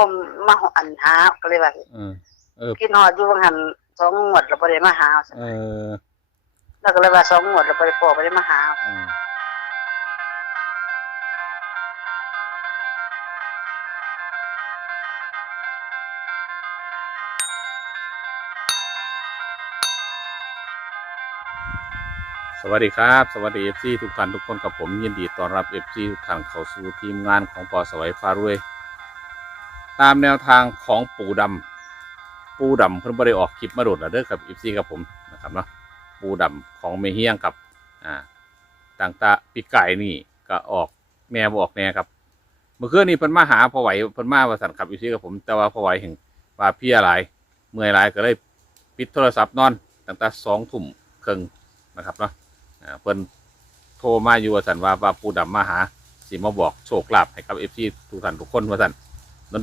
ผมมาอันหาก็เลยว่าเออเออกินฮอดอยู่บางหันสองงวดแล้วบ่ได้มาหาเออแล้วก็เลยว่าสองงวดแล้วบ่ได้พอบ่ได้มาหาเออสวัสดีครับ สวัสดีเอฟซีทุกท่านทุกคนกับผมยินดีต้อนรับเอฟซีทุกท่านเข้าสู่ทีมงานของปอสวัยฟ้ารวย ตามแนวทางของปูดำปูดำเพิ่นบริออกคลิปมาโดดแล้วเด้อครับเอฟซีกับผมนะครับเนาะปูดำของเมเฮียงกับอ่าต่างตาปีไก่นี่ก็ออกแม่บออกแน่ครับเมื่อคืนนี้เพิ่นมาหาพอไหวเพิ่นมาว่าสั่นครับเอฟซีกับผม แต่ว่าพอไหวเห็นว่าเพียหลายเมื่อยหลายก็เลยปิดโทรศัพท์นอนตั้งแต่สองทุ่มครึ่งนะครับเนาะอ่าเพิ่นโทรมาอยู่ว่าสันว่าว่าปูดำมาหาสิมาบอกโชคลาภให้กับเอฟซีทุกท่านทุกคนว่าสัน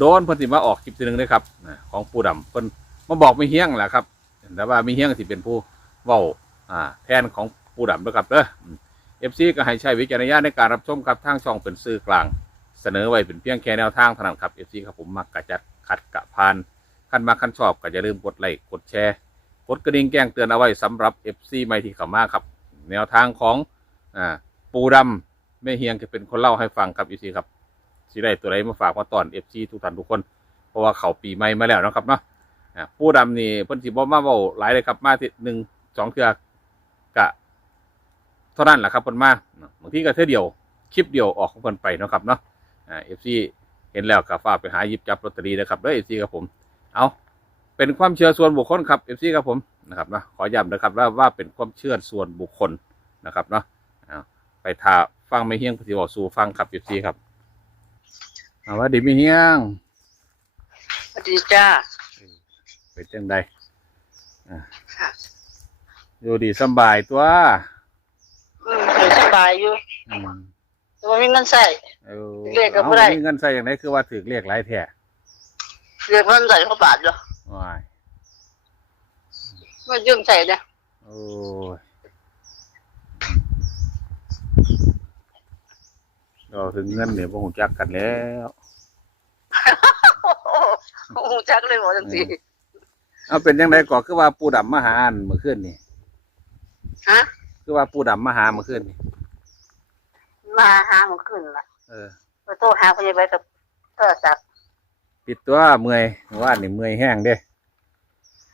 โดนเพิ่นสิมาออกคลิปทีหนึงเลยครับของปูดำเพิ่นมาบอกไม่เฮี้ยงแหละครับแต่ว่าไม่เฮี้ยงสิเป็นผู้เว้าอ่าแทนของปูดำด้วยครับเด้อเอฟซีก็ให้ใช้วิจารณญาณในการรับชมครับทางช่องเป็นสื่อกลาง เสนอไว้เป็นเพียงแค่แนวทางเท่านั้นครับเอฟซีครับผมมักกะจัดขัดกะพานขั้นมาขั้นชอบก็อย่าลืมกดไลค์กดแชร์กดกระดิ่งแจ้งเตือนเอาไว้สำหรับเอฟซีใหม่ที่เข้ามาครับ แนวทางของอ่าปูดำแม่เฮียงจะเป็นคนเล่าให้ฟังครับเอฟซีครับ สิได้ตัวใดมาฝากมาตอนเอฟซีทุกท่านทุกคน เพราะว่าเขาปีใหม่มาแล้วนะครับเนาะผู้ดำนี่เพิ่นสิบ่มาเว้าหลายเลยครับมาที่หนึ่งสองเทือกะเท่านั้นแหละครับเพิ่นมาบางทีก็เท่อเดียวคลิปเดียวออกของเพิ่นไปนะครับเนาะเอฟซีเห็นแล้วก็ฝากไปหาหยิบจับลอตเตอรี่นะครับเด้อเอฟซีครับผมเอาเป็นความเชื่อส่วนบุคคลครับเอฟซีครับผมนะครับเนาะขอย้ำนะครับว่าว่าเป็นความเชื่อส่วนบุคคลนะครับเนาะไปทาฟังไม่เฮี้ยงปฏิบัติสู่ฟังครับเอฟซีครับ อาว่าดีมีเฮียงสวัสดีจ้าเป็นจังใดค่ะอยู่ดีสำบายตัวอืมอยู่สบายอยู่อืมแต่ว่ามีเงินใส่เอาเรียกก็บ่ได้อามีเงินใส่อย่างไรคือว่าถือเรียกหลายแท้เรียกเงินใส่เขาบาทอยู่ว้ายมันยืมใส่เนี่ยโอ้ย เราถึงเงินเนี่ยพวกหูจักกันแล้วโอ้โหจักเลยบอกจังสิเอาเป็นยังไงก่อนคือว่าปูดำมาหาอันเมื่อคืนนี่ฮะคือว่าปูดำมาหาเมื่อคืนนี่มาหาหมันขึ้นละเออไปโทรหาพยาบาลกับโทรศัพท์ปิดตัวเมื่อยว่านี่เมื่อยแห้งเด้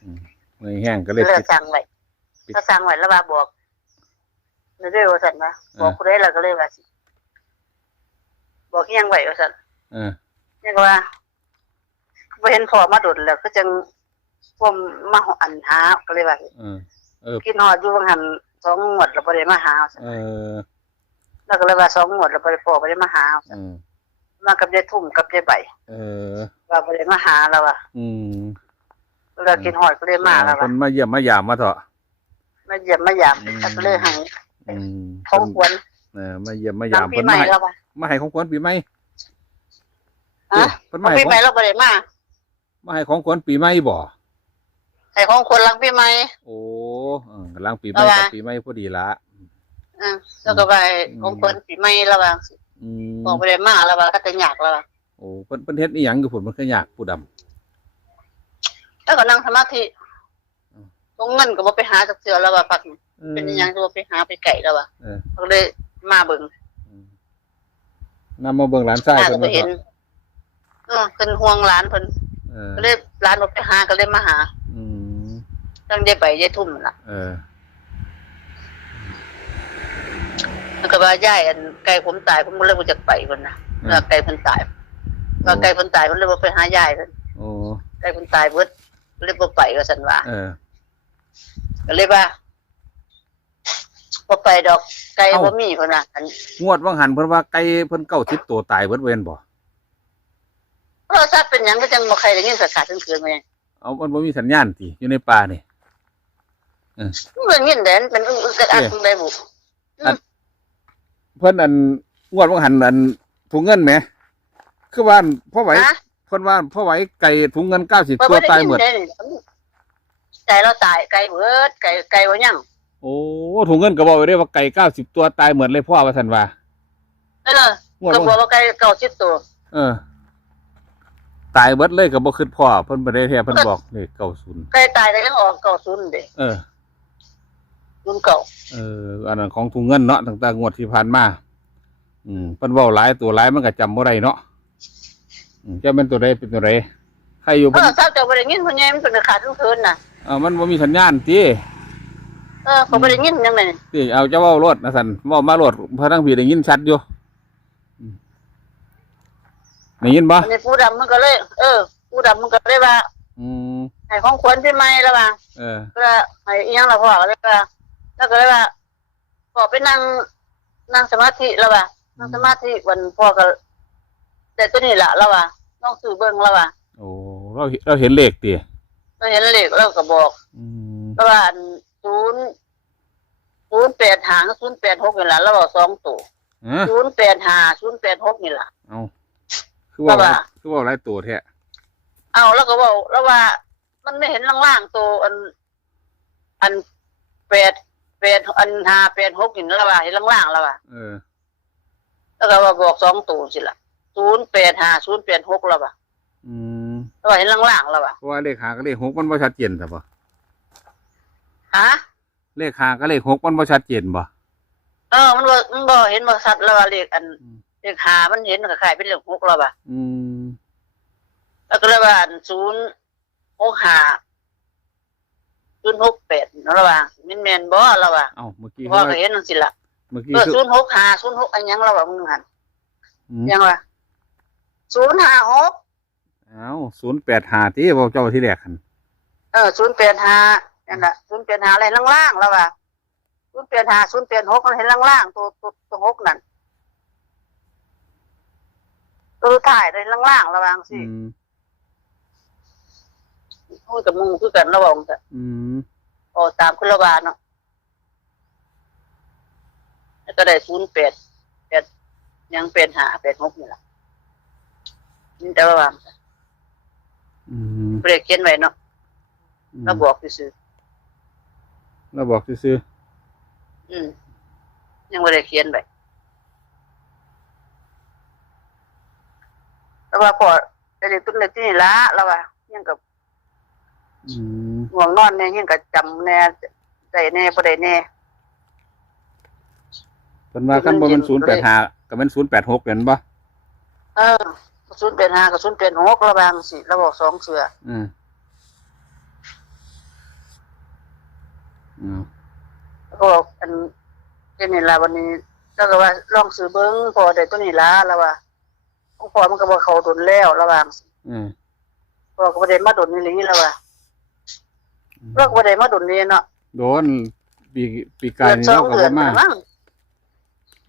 อืมเมื่อยแห้งก็เลยเลิปิกดสั่งไว้ปิดก็สั่งไว้แล้วว่าบอกนี่ได้ว่าสั่นนะบอกเออคุณได้แล้วก็เลยว่าสิ บอกอิหยังไว้ว่าสั่นเออยังว่าบ่เห็นพอมาโดดแล้ว ก็จังผมมาอันหาก็เลยว่าเออเออกินฮอดอยู่บางหันสองงวดแล้วบ่ได้มาหาเออแล้วก็เลยว่าสองงวดแล้วบ่ได้พอบ่ได้มาหาอืมมากับยายทุ่มกับยายใบเออว่าบ่ได้มาหาแล้วอะอืมแล้วกินฮอดก็เลยมาแล้วคอะนมาเยี่ยมมายามมาเถอะมาเยี่ยมมายามอืมแล้วก็เลยให้อืมของขวัญเออมาเยี่ยมมาหลัยางมปีเพิ่นใหม่มาให้แล้วว่ะ มาให้ของขวัญปีใหม่ฮะเพิ่นขอมางให้ปีของใหม่เราบ่ได้มามาให้ของขวัญปีใหม่บ่ให้ของคนหลังปีใหม่ โอ้เออกำลังปีใหม่เอากับล่ะปีใหม่พอดีละ อือแล้วก็ไปของคนปีใหม่แล้วว่าอืมบอกบ่ได้มาแล้วว่าก็จะยากแล้วว่าโอ้เพิ่นเพิ่นเฮ็ดอีหยังอยู่พุ่นมันคือยากผู้ดำ แล้วก็นั่งสมาธิอืม ตรงเงินก็บ่ไปหาจักเทื่อแล้วว่าพักนี้ออเป็นอิหยังก็บ่ไปหาไปไก่แล้วว่ะเออ ก็เลยมาเบิ่งอืม นำมาเบิ่งหลานชายหน้าเพิ่ก็นไปมาเห็นเถอะเออเพิ่นห่วงหลานเพิ่นเออก็เลยหลานบ่ไปหาก็เลยมาหาอืมตั้งยายใบยายทุ่มนั่นล่ะเออมันก็ว่ายายอันไก่ผมตายผมก็เลยบ่จักไปเพิ่นน่ะอืมว่าไก่เพิ่นตายว่าไก่เพิ่นตายเพิ่นเลยบ่ไปหายายเพิ่นโอ้ไก่เพิ่นตายเบิดก็เลยบ่ไปว่าซั่นว่า เออ ก็เลยว่า บ่ไปดอกไก่บ่มีเพิ่นน่ะอันงวดว่างหันเพิ่นว่าไก่เพิ่นเก้าสิบตัวตายเบิดเวนบ่โทรศัพท์เป็นหยังก็จังบ่ใครได้ยินสาดๆถึงคืนแม่งเอามันบ่มีสัญญาณติอยู่ในป่านี่มันได้ยินแต่มันเป็นอึกๆอักๆได้บุเพิ่นอันงวดว่างหันอันถุงเงินแหมคือว่าพ่อไหวฮะเพิ่นว่าพ่อไหวไก่ถุงเงินเก้าสิบบ่ตัวได้ตายยินหมดได้นี่ไก่เราตายไก่เบิดไก่ไก่บ่ยัง โอ้ถุงเงินก็บอกไว้ได้ว่าไก่เก้าสิบตัวตายหมดเลยพ่อว่าซั่นว่าเอองวดก็บอว่ากว่าไก่เก่าสิบตัว เออ ตายเบิดเลยก็บ่คิดพ่อเพิ่นบ่ได้แท้เพิ่นบอกเลข90ใกล้ตายก็ยังออกเก่าศูนย์เด้เออศูนย์เก่าเออ อันนั้นของถุงเงินเนาะตั้งแต่งวดที่ผ่านมาอืมเพิ่นเว้าหลายตัวหลายมันก็จำบ่ได้เนาะอืมจะเป็นตัวใดเป็นตัวใดใครอยู่เอเพิ่นอทราบจากบ่ได้ยินเพิ่นแย่มันเป็นขาดทุกคืนน่ะเออมันบ่มีสัญญาณติ เออเขาบ่ได้ยินยังไงติเอาเจ้าเว้ารถนะสั่นเว้ามาโลดเพราะทั้งพี่ได้ยินชัดอยู่อืมได้ยินบ่อันนี้ผู้ดำมันก็เลย เออ ผู้ดำมันก็เลยว่าอืมให้ของขวัญปีใหม่แล้วว่าเออ ก็ให้อีหยังล่ะพ่อก็เลยว่าแล้วก็เลยว่าพ่อไปนั่งนั่งสมาธิแล้วว่านั่งสมาธิวันพ่อก็แต่ตัวนี้ล่ะแล้วว่าน้องซื้อเบิ่งแล้วว่าโอ้เราเห็นเราเห็นเลขติเราเห็นเลขเราก็บอก อืมแล้วว่า ศูนย์ศูนย์แปดหางศูนย์แปดหกนี่ล่ะแล้วบอกสองตัวเออศูนย์แปดห้าศูนย์แปดหกนี่ล่ะเอาคือเว่าว่า คือเว่าหลายตัวแท้เอาแล้วก็บอกแล้วว่า มันไม่เห็นล่างๆตัวอัน อันแปดแปดอันห้าแปดหกนี่แล้วว่าเห็นล่างๆแล้วว่าเออ แล้วก็ว่าบอกสองตัวสิล่ะศูนย์แปดห้าศูนย์แปดหกแล้วว่าอืมแล้วว่าเห็นล่างๆแล้วว่าเพราะว่าเลขหากับเลขหกมันบ่ชัดเจนซะบ่ ฮะเลขหากับเลขหกมันบ่ชัดเจนบ่เออมันบ่มันบ่เห็นบ่ชัดแล้วว่าเลขอันอืมเลขหามันเห็นคล้ายๆเป็นเลขหกแล้วว่าอืมแล้วก็เลยว่าอันศูนย์หกห้าศูนย์หกแปดนั่นละว่าแม่นแม่นบ่แล้วว่าเอ้าเมื่อกี้พ่คืออก็ว่าเห็นนั่นสิล่ะเมื่อกี้เออคือศูนย์หกห้าศูนย์หกอันหยังแล้วว่ามึงหันอืมยังว่าศูนย์ห้าหกเอ้า085ที่เว้าเจ้าที่แรกหั่นเออศูนย์แปดห้า นั่นแหละศูนย์แปดห้าอะไรล่างๆแล้วว่าศูนย์แปดห้าศูนย์แปดหกมันเห็นล่างๆตัวตัวตัวหกนั่นตัวถ่ายเลยล่างๆระวังสิอืมพูดกับมึงคือกันระวังแต่อืมโอ้ตามคุณระบาลเนาะแล้วก็ได้ศูนย์แปดแปดยังเป็นหาแปดหกนี่แหละนี่แต่ระวังอืมเบรกเขียนไว้เนาะแล้วบอกซื่อ เราบอกซื่อๆอืมยังไม่ได้เขียนไว้แล้วว่าพอได้เด็กตุ้นเล็กที่นี่ละแล้วว่ายังกับๆอืมห่วงนอนเนี่ยยังกับจำแน่ใจแน่ประเด็แน่เพิ่นว่าคันบ่แม่นมันเย็น085ก็แม่น086แม่นบ่เออศูนย์เป็นห้ากับศูนย์เป็นหกระวังสิระบอกสองเสืออืม อืมแล้วก็บอกอันเจนี่ละวันนี้ แล้วก็ว่าลองซื้อเบิ้งพอได้ตัวนี้ละแล้วว่าของพอมันก็บอกเขาดนแล้วระวังสิอืมพอก็บ่ได้มาดนนี่เลยแล้วว่าเราก็บ่ได้มาดนนี่เนาะโดนปีปีกายเดือนนี่สอเรางก็เดือบ่นมามั้ง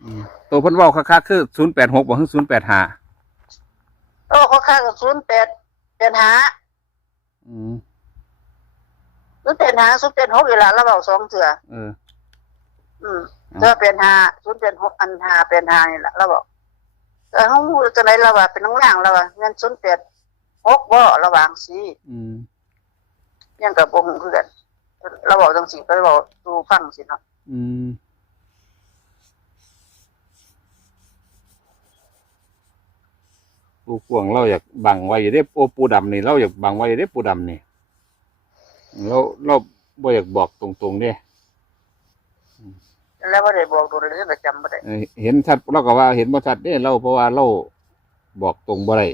อืมตัวเพิ่นเว้าคักๆคือ086บ่คือ085โอ้เขาค่ากับศูนย์แปดเป็นหาอืม ศูนย์เป็นหาศูนย์เป็นหกอยู่ละระบอกสองเสือเออ อืมอ๋อเธอเป็นหาศูนย์เป็นหกอันหาเป็นหานี่แหละเราบอกแต่เขาจะไหนเราว่าเป็นน้องล่างเราว่าเงินศูนย์เป็นหกบ่ระหว่างสีอืมยังกับวงคือกันเราบอกจังสีก็บอกดูฟังสิเนาะอืมปูกวางเราอยากบังไว้อยู่เด้โอปูดำนี่เราอยากบังไว้อยู่เด้ปูดำนี่ เราเราบ่อยากบอกตรงๆเด้แล้วว่าได้บอกดูเลยก็จำไม่ได้เอ่อเห็นชัดเราก็ว่าเห็นบ่ชัดเด้เราเพราะว่าเราบอกตรงบ่ได้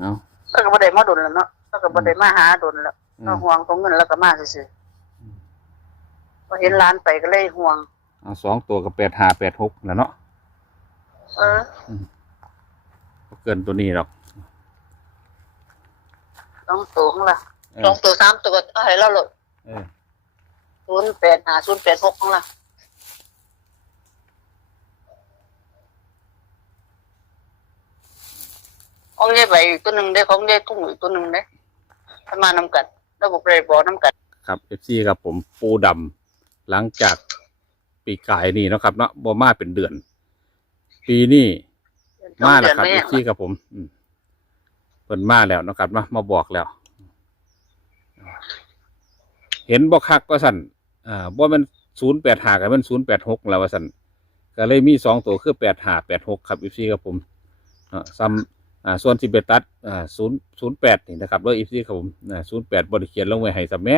เนาะแล้วก็บ่ได้มาดุนแล้วเนาะแล้วก็บ่ได้มาหาดุนแล้วอืก็มห่วงของเงินแล้วก็มาซื่อๆพอเห็นร้านไปก็เลยห่วงเอาสองตัวกับแปดห้าแปดหกแล้วเนาะเออบ่เกินตัวนี้หรอก สองตัวข้างละเอสอองตัวสามตัวเอาให้เราโหลดเออศูนย์แปดหาศูนย์แปดหกข้างละของยายใบอีกตัวหนึ่งได้ของยายทุ่งอีกตัวหนึ่งได้ถ้ามานำกันระบบเลยบอกน้ำกันครับเอฟซีครับผมปูดำหลังจากปีกายนี่เนาะครับเนาะบ่มาเป็นเดือน ปีนี้มาแล้วครับสองเอเดือนฟซีครับผมอืมเพิ่นมาแล้วนะครับเนามาบอกแล้ว เห็นบ่คักว่าสั่นอ่าบ่แมันศูนย์แปดหากับมันศูนย์แปดหกแล้วว่าสั่นก็เลยมีสองตัวคือแปดหาแปดหกครับอีซีครับผมซ้ำอ่าส่วนที่เบตัดอ่าศูนย์ศูนย์แปดนี่นะครับแล้วอีซีครับผมอ่าศูนย์แปดบริเขียนลงไว้ให้สับแม่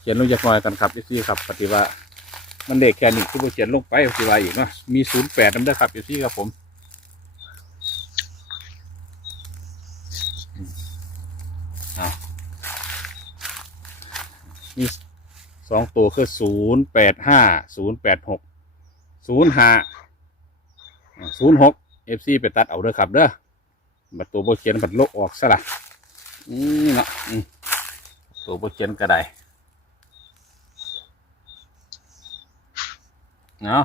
เขียนลงจักน่อยกันครับอีซีครับปฏิว่ามันเด็กแค่นี้คือเขียนลงไปปฏิว่าอีกเนาะมีศูนย์แปดนั่นเด้อครับอีซีครับผมอืม อ่ามีสองตัวคือศูนย์แปดห้าศูนย์แปดหกศูนย์ห้าศูนย์หกเอฟซีไปตัดเอาเด้อครับเด้อบัดตัวโบเขียนบัดโลกออกซะละอืมเนาะตัวโบเขียนก็ได้เนาะ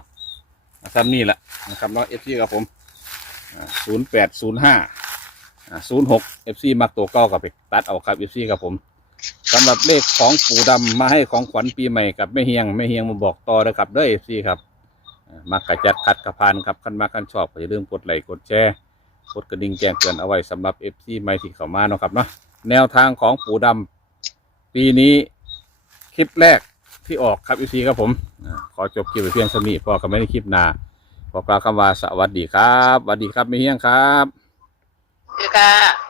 ซ้ำนี่แหละนะครับเนาะเอฟซีครับผมศูนย์แปดศูนย์ห้า ศูนย์หกเอฟซีมักตัวเก้ากับไปตัดเอาครับเอฟซีครับผมสำหรับเลขของปู่ดำมาให้ของขวัญปีใหม่กับแม่เฮียงแม่เฮียงมาบอกต่อนะครับด้อเอฟซีครับอ่ามักกระจัดขัดกระพานครับคันมาคันชอบอย่าลืมกดไลค์กดแชร์กดกระดิ่งแจ้งเตือนเอาไว้สำหรับเอฟซีใหม่ที่เข้ามาเนาะครับเนาะแนวทางของปู่ดำปีนี้คลิปแรกที่ออกครับเอฟซีครับผมขอจบคลิปไปเพียงเท่านี้พอกันไม่ได้คลิปหนาขอกล่าวคำว่าสวัสดีครับสวัสดีครับไม่เฮียงครับ คือค่ะ